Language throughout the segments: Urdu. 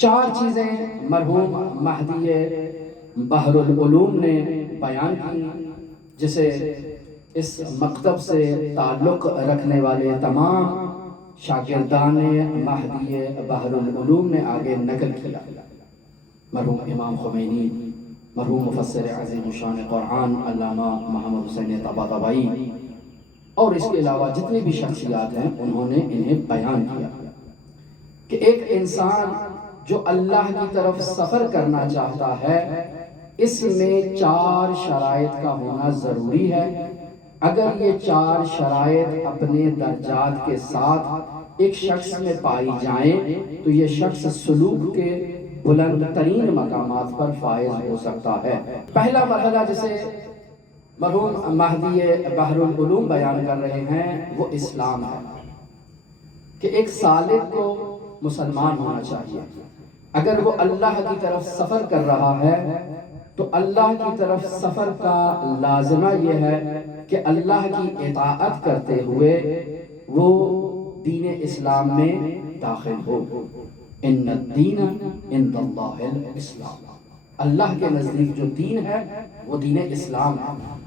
4 چیزیں مرحوم مہدی بحر العلوم نے بیان کی، جسے اس مکتب سے تعلق رکھنے والے تمام شاگردان مہدی بحر العلوم نے آگے نقل کیا۔ مرحوم امام خمینی، مرحوم مفسر عظیم الشان قرآن علامہ محمد حسین طباطبائی، اور اس کے علاوہ جتنی بھی شخصیات ہیں انہوں نے انہیں بیان کیا کہ ایک انسان جو اللہ کی طرف سفر کرنا چاہتا ہے، اس میں 4 شرائط کا ہونا ضروری ہے۔ اگر یہ 4 شرائط اپنے درجات کے ساتھ ایک شخص میں پائی جائیں تو یہ شخص سلوک کے بلند ترین مقامات پر فائز ہو سکتا ہے۔ پہلا مرحلہ جسے مرحوم مہدی بحر العلوم بیان کر رہے ہیں وہ اسلام ہے، کہ ایک سالک کو مسلمان ہونا چاہیے۔ اگر وہ اللہ کی طرف سفر کر رہا ہے تو اللہ کی طرف سفر کا لازمہ یہ ہے کہ اللہ کی اطاعت کرتے ہوئے وہ دین اسلام میں داخل ہو۔ ان الدین عند اللہ الاسلام، اللہ کے نزدیک جو دین ہے وہ دین اسلام ہے۔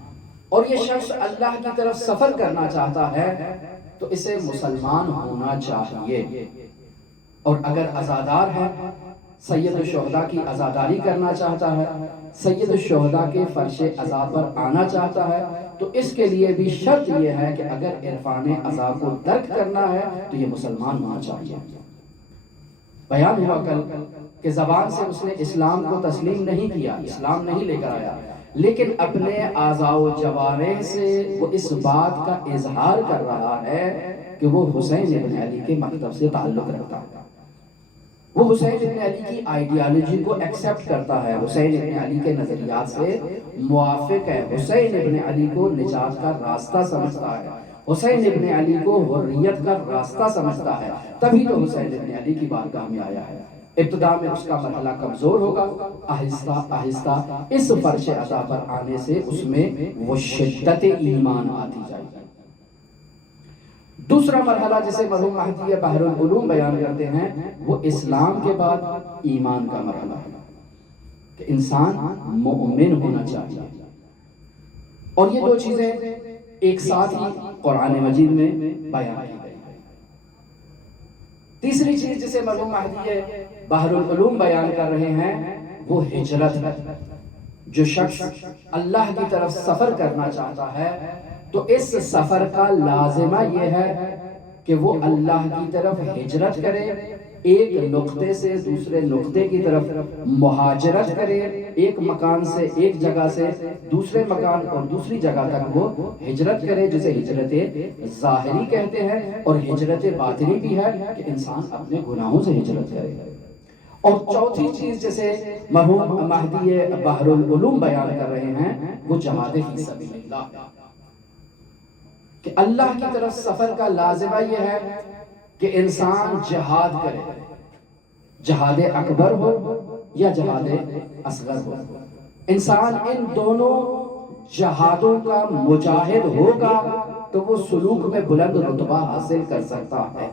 اور یہ شخص اللہ کی طرف سفر کرنا چاہتا ہے تو اسے مسلمان ہونا چاہیے۔ اور اگر عزادار ہے، سید الشہداء کی عزاداری کرنا چاہتا ہے، سید الشہداء کے فرش عزا پر آنا چاہتا ہے، تو اس کے لیے بھی شرط یہ ہے کہ اگر عرفان عزا کو درک کرنا ہے تو یہ مسلمان ہونا چاہیے۔ بیان ہوا کل کہ زبان سے اس نے اسلام کو تسلیم نہیں کیا، اسلام نہیں لے کر آیا، لیکن اپنے اعضاء و جوارح سے وہ اس بات کا اظہار کر رہا ہے کہ وہ حسین ابن علی کے مکتب سے تعلق رکھتا ہے، وہ حسین ابن علی کی آئیڈیالوجی کو ایکسپٹ کرتا ہے، حسین ابن علی کے نظریات سے موافق ہے، حسین ابن علی کو نجات کا راستہ سمجھتا ہے، حسین ابن علی کو حریت کا راستہ سمجھتا ہے، تبھی تو حسین ابن علی کی بارگاہ میں آیا ہے۔ ابتدا میں اس کا مرحلہ کمزور ہوگا، آہستہ آہستہ اس فرش عزا پر آنے سے اس میں وہ شدت ایمان آتی جائے گی۔ دوسرا مرحلہ جسے مرحوم مہدی بحر العلوم بیان کرتے ہیں وہ اسلام کے بعد ایمان کا مرحلہ ہے، کہ انسان مومن ہونا چاہیے۔ اور یہ 2 چیزیں ایک ساتھ ہی قرآن مجید میں بیان کی گئی ہیں۔ تیسری چیز جسے مرحوم مہدی بحر العلوم بیان کر رہے ہیں وہ ہجرت ہے۔ جو شخص اللہ کی طرف سفر کرنا چاہتا ہے تو اس سفر کا لازمہ یہ ہے کہ وہ اللہ کی طرف ہجرت کرے، ایک نقطے سے دوسرے نقطے کی طرف مہاجرت کرے، ایک مکان سے ایک جگہ سے دوسرے مکان اور دوسری جگہ تک وہ ہجرت کرے، جسے ہجرت ظاہری کہتے ہیں، اور ہجرت باطنی بھی ہے کہ انسان اپنے گناہوں سے ہجرت کرے۔ اور چوتھی چیز جسے مرحوم مہدی بحر العلوم بیان کر رہے ہیں وہ جہاد فی سبیل اللہ، کہ اللہ کی طرف سفر کا لازمہ یہ ہے کہ انسان جہاد کرے، جہاد اکبر ہو یا جہاد اصغر ہو۔ انسان ان دونوں جہادوں کا مجاہد ہوگا تو وہ سلوک میں بلند رتبہ حاصل کر سکتا ہے۔